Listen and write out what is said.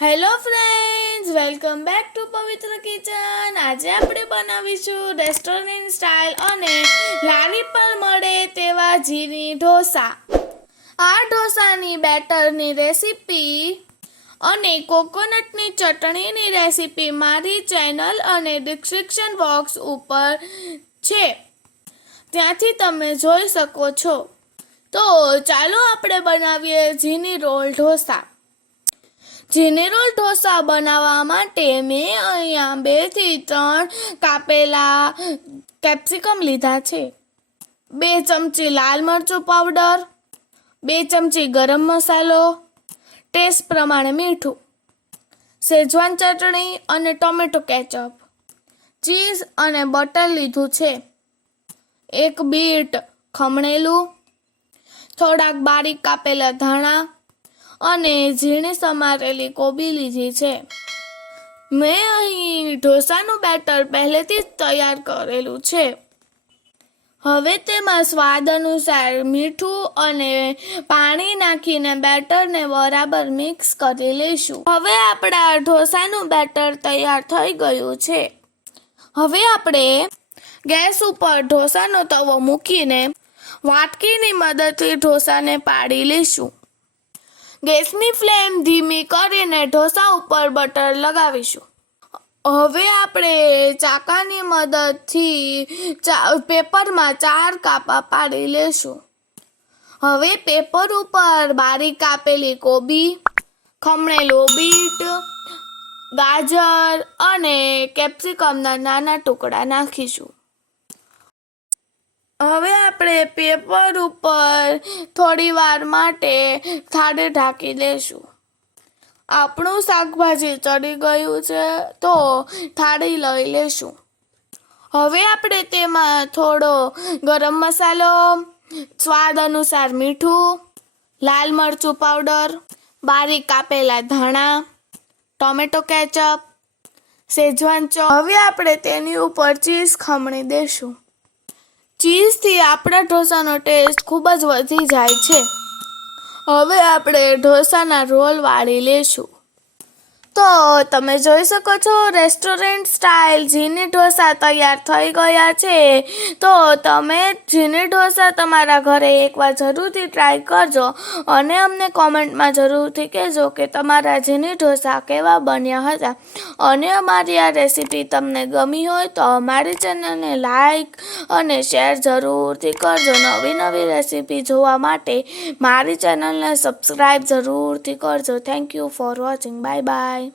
Hello friends, welcome back to પવિત્ર kitchen. આજે આપણે બનાવીશું રેસ્ટોરન્ટ સ્ટાઇલ અને લારી પર મળે તેવા જીની ઢોસા. આ ઢોસાની બેટરની રેસીપી અને કોકોનટની ચટણીની રેસીપી મારી ચેનલ અને ડિસ્ક્રિપ્શન બોક્સ ઉપર છે, ત્યાંથી તમે જોઈ શકો છો. તો ચાલો આપણે બનાવીએ જીની રોલ ઢોસા. જીની રોલ ઢોસા બનાવવા માટે મેં અહીંયા 2 થી 3 કાપેલા કેપ્સિકમ લીધા છે. 2 ચમચી લાલ મરચું પાવડર, 2 ચમચી ગરમ મસાલો, ટેસ્ટ પ્રમાણે મીઠું, શેઝવાન ચટણી અને ટોમેટો કેચઅપ, ચીઝ અને બટર લીધું છે, 1 બીટ ખમણેલું, થોડાક બારીક કાપેલા ધાણા અને ઝીણી સમારેલી કોબી લીધી છે. મેં અહીં ઢોસાનું બેટર પહેલેથી જ તૈયાર કરેલું છે. હવે તેમાં સ્વાદ અનુસાર મીઠું અને પાણી નાખીને બેટરને બરાબર મિક્સ કરી લઈશું. હવે આપણા ઢોસાનું બેટર તૈયાર થઈ ગયું છે. હવે આપણે ગેસ ઉપર ઢોસાનો તવો મૂકીને વાટકીની મદદથી ઢોસાને પાડી લઈશું. ગેસની ફ્લેમ ધીમી કરીને ઢોસા ઉપર બટર લગાવીશું. હવે આપણે ચાકાની મદદથી પેપરમાં 4 કાપા પાડી લેશું. હવે પેપર ઉપર બારીક કાપેલી કોબી, ખમણેલું બીટ, ગાજર અને કેપ્સિકમના નાના ટુકડા નાખીશું. હવે આપણે પેપર ઉપર થોડી વાર માટે થાળી ઢાંકી દઈશું. આપણું શાકભાજી ચડી ગયું છે, તો થાળી લઈ લેશું. હવે આપણે તેમાં થોડો ગરમ મસાલો, સ્વાદ અનુસાર મીઠું, લાલ મરચું પાવડર, બારીક કાપેલા ધાણા, ટોમેટો કેચઅપ, શેઝવાન હવે આપણે તેની ઉપર ચીઝ ખમણી દઈશું. ચીઝથી આપણા ઢોસાનો ટેસ્ટ ખૂબ જ વધી જાય છે. હવે આપણે ઢોસાના રોલ વાળી લેશું. તો તમે જોઈ શકો છો, રેસ્ટોરન્ટ સ્ટાઇલ જીની ઢોસા તૈયાર થઈ ગયા છે. તો તમે જીની ઢોસા તમારા ઘરે એકવાર જરૂરથી ટ્રાય કરજો અને અમને કોમેન્ટમાં જરૂરથી કહેજો કે તમારા જીની ઢોસા કેવા બન્યા હતા. અને અમારી આ રેસીપી તમને ગમી હોય તો અમારી ચેનલને લાઈક અને શેર જરૂરથી કરજો. નવી રેસીપી જોવા માટે મારી ચેનલને સબસ્ક્રાઈબ જરૂરથી કરજો. Thank you for watching. Bye bye.